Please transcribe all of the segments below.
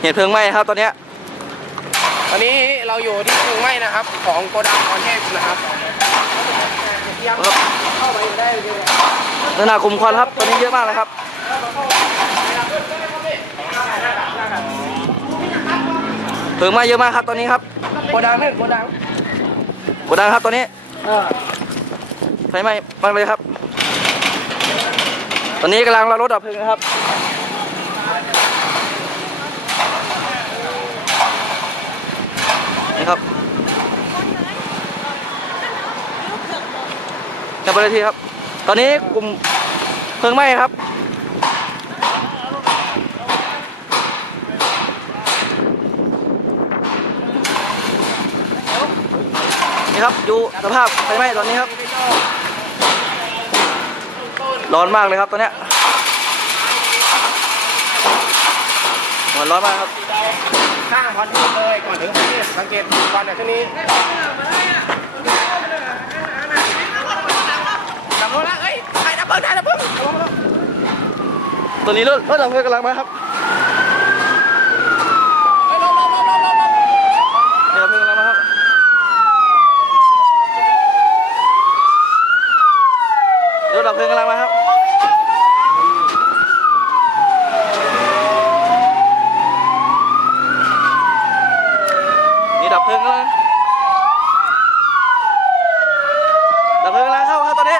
เหตุเพลิงไหม้ครับตอนเนี้ยตอนนี้เราอยู่ที่เพลิงไหม้นะครับ ของโกดังออนเทพนะครับเตรียมครับเข้าไปได้เลยลักษณะกลุ่มควันครับตอนนี้เยอะมากเลยครับเพลิงไหม้เยอะมากครับตอนนี้ครับโกดังนี่โกดังกดดังครับตอนนี้เออไฟไหม้มากเลยครับ ตอนนี้กำลังรอรถดับเพลิงนะครับ ครับจับไปเลยทีครับ ตอนนี้กลุ่มเพลิงไหม้ครับนี่ครับดูสภาพไฟไหม้ตอนนี้ครับ ร้อนมากเลยครับตอนเนี้ ยมันร้อนมากครับ ข้างพอนที่เลยก่อนถึงที่สังเกตก่อนเนี่ยช่วงนี้ดับรถแล้วเอ้ยถ่ายดับเพลิงถ่ายดับเพลิงระวังระวังตอนนี้รถรถดับเพลิงกำลังมาครับ เฮ้ยลงลงลงลงลงลง นี่ดับเพลิงกำลังมาครับรถดับเพลิงกำลังมาครับ นี่ดับเพลิงกำลัง ดับเพลิงกำลังเข้าครับตอนนี้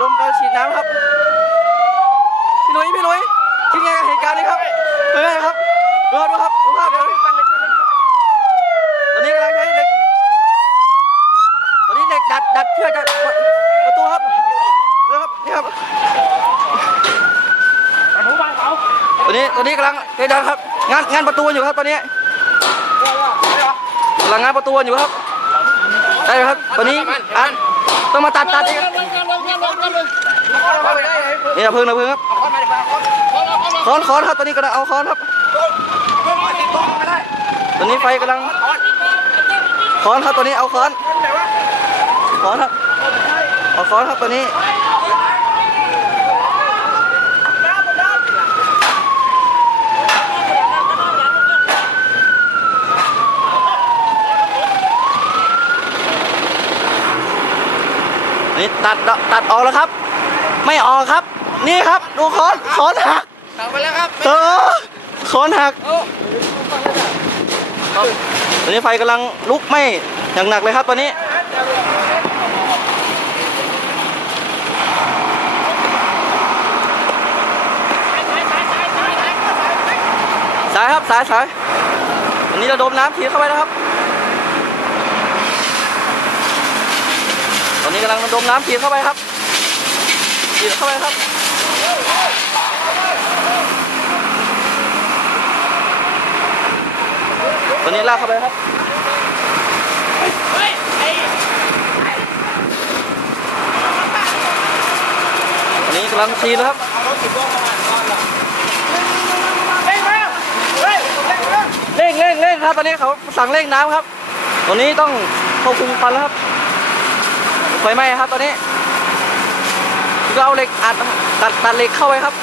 ดมการฉีดน้ำครับ พี่ลุยพี่ลุยคิดไงกับเหตุการณ์นี้ครับเป็นไงครับดูครับดูครับดูภาพเดี๋ยวนี้ตอนนี้กำลังใช้เหล็กตอนนี้เหล็กดัดดัดเพื่อจะประตูครับดูครับนี่ครับอนุบาลเขาตอนนี้ตอนนี้กำลังใช้ดันครับงานงานประตูอยู่ครับตอนนี้กำลังงานประตูอยู่ครับได้ครับตอนนี้อะ ต้องมาตัดตัดอีกนี่ดับเพลิงนะเพลิงครับค้อนมาดิเอาค้อนค้อนครับตอนนี้กำลังเอาค้อนครับตอนนี้ไฟกำลังค้อนครับตอนนี้เอาค้อนค้อนครับเอาค้อนครับตอนนี้ นี่ตัดตัดออกแล้วครับ ไม่ออกครับ นี่ครับ ดูค้อนค้อนหักเอาไปแล้วครับเออค้อนหักโอ้ตอนนี้ไฟกำลังลุกไหม้อย่างหนักเลยครับตอนนี้สายครับสายสายตอนนี้เราโดมน้ำทีเข้าไปแล้วครับ ตอ นี้กำลังดมน้ำทีดเข้าไปครับทีดเข้าไปครับตอนนี้ลากเข้าไปครับตอนนี้กำลังทีแล้วครับเร่งเฮ้ยเร่งเร่งเร่งเร่งเร่งครับตอนนี้เขาสั่งเร่งน้ำครับตอนนี้ต้องควบคุมควันแล้วครับ ไฟไหม้ครับตอนนี้เอาเหล็กอัดตัดตัดเหล็กเข้าไปครับ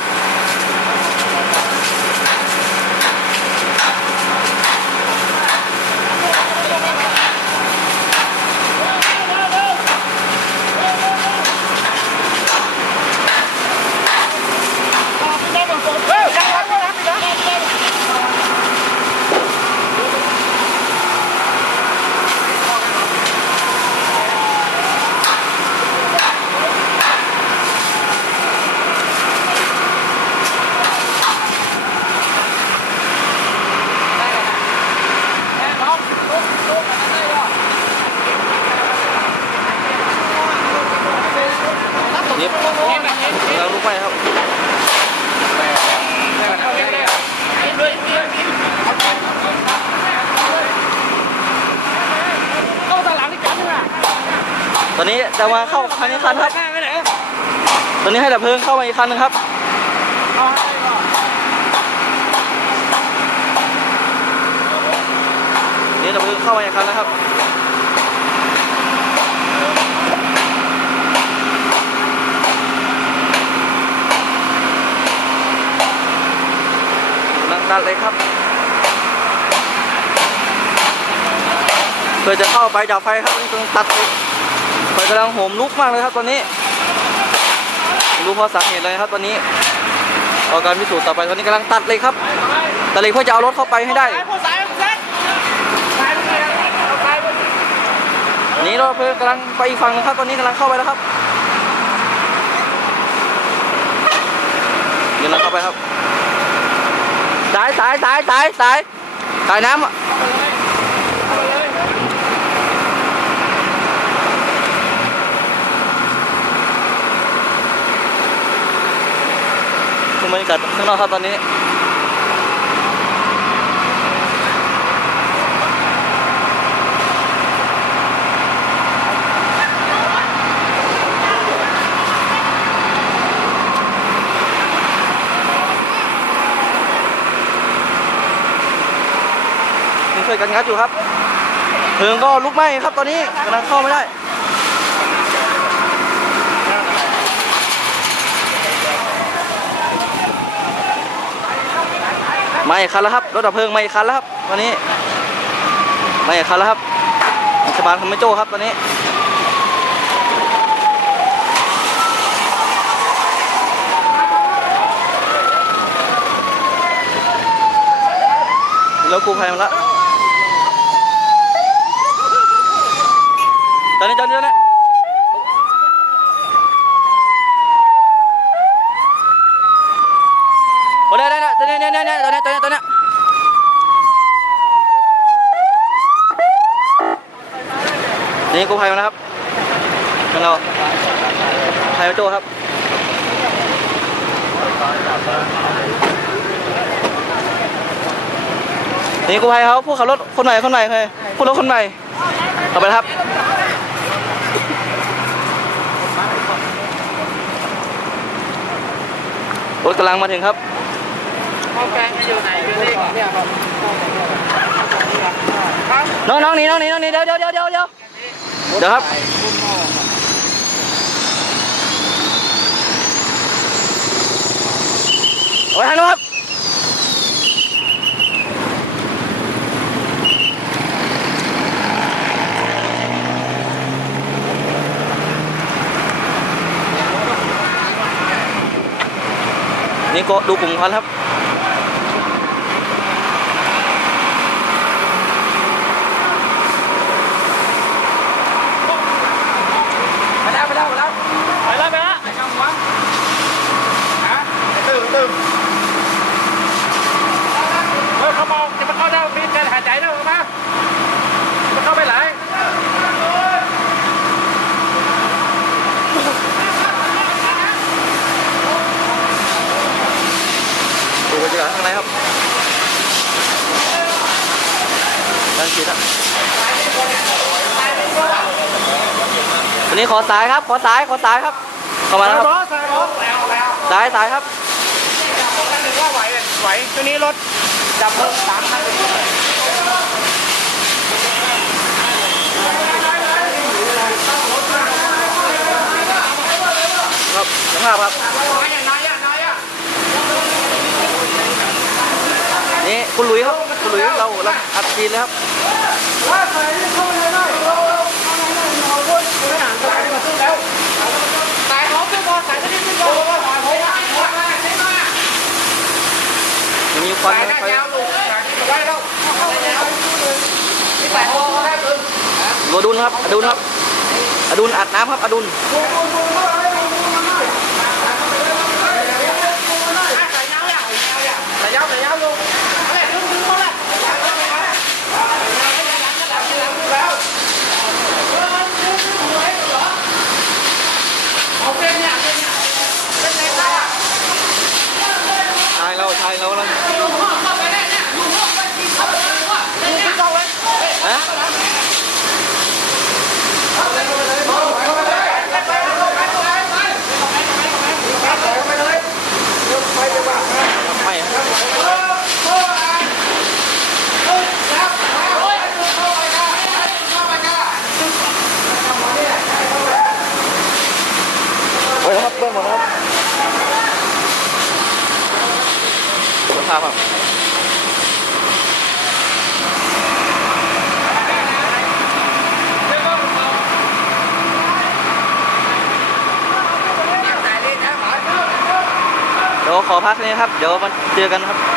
ตอนนี้จะมาเข้าคันนี้คันครับ ไปไหนตอนนี้ให้ดับเพลิงเข้ามาอีกคันนึงครับ นี่ดับเพลิงเข้ามาอีกคันนะครับ นั่งดัานเลยครับ เพื่อจะเข้าไปดับไฟครับนี่ต้งตัดเลย ไฟกำลังโหมลุกมากเลยครับตอนนี้รู้เพราะสาเหตุอะไรครับตอนนี้รอการพิสูจน์ต่อไปตอนนี้กำลังตัดเลยครับตัดเลยเพื่อจะเอารถเข้าไปให้ได้นี่รถเพลิงกำลังไปอีกฝั่งนึงครับตอนนี้กำลังเข้าไปแล้วครับเดี๋ยวเราเข้าไปครับสายสายสายสายสายสายน้ำอะคุณบ รยากาศข้างนอกครับตอนนี้ช่วยกันงัดอยู่ครับเพลิงก็ลุกไหม้ครับตอนนี้กำลังเข้าไม่ได้ ไม้อีกคันแล้วครับรถดับเพลิงไม้อีกคันแล้วครับตอนนี้ไม้อีกคันแล้วครับเทศบาลคำไม่โจ้ครับตอนนี้แล้วกูภัยมาละตอนนี้ตอนนี้ตอนนี้โอ้ได้ได้ได้ตอนนี้เนี่ยเนี่ยเนี่ยตอนนี้ตอนนี้ตอนนี้นี่ กูภัยมาแล้วครับของเราภัยโจครับนี่กูภัยเขาผู้ขับรถคนใหม่คนใหม่เคยผู้รถคนใหม่เอาไปครับรถกำลังมาถึงครับแกงอยู่ไหนอยู่นี่เนี่ยครับน้องน้องนี่น้องนี่น้องนี่เดี๋ยวเดี๋ยวเดี๋ยวเดี๋ยว เดี๋ยวครับเอาไปทางโน้นครับนี่ก็ดูกลุ่มควันครับ ไปแล้วไปแล้วไปแล้วไปแล้วไปแล้วไอ้ช่างวะฮะตึ้งตึ้งเฮ้ยเขาบอกจะมาเข้าได้มีการหายใจแล้วมาจะเข้าไปไหน ดูบรรยากาศข้างในครับ ด้านชิดอะวันนี้ขอสายครับ ขอสาย ขอสายครับ เข้ามาแล้วครับใส่บอสแล้วแล้วสายสายครับหนึ่งว่าไหวไหวตัวนี้รถจับเพิ่มสามคันเลยครับสภาพครับ น้อยอะน้อยอะน้อยอะ นี่คุณห ลุยครับคุณหลุยเราเราอัดจีนเลยครับสายของขึ้นบอสายตัวนี้ขึ้นบอสสายผมมันมีควันสายไฟหน้ายาวลูกสายนี่ไว้แล้วนี่สายคอเขาได้ตึงอดุลครับอดุลครับอดุลอัดน้ำครับอดุล หมดครับสภาครับเดี๋ยวขอพักนี้ครับ เดี๋ยวมาเจอกันครับ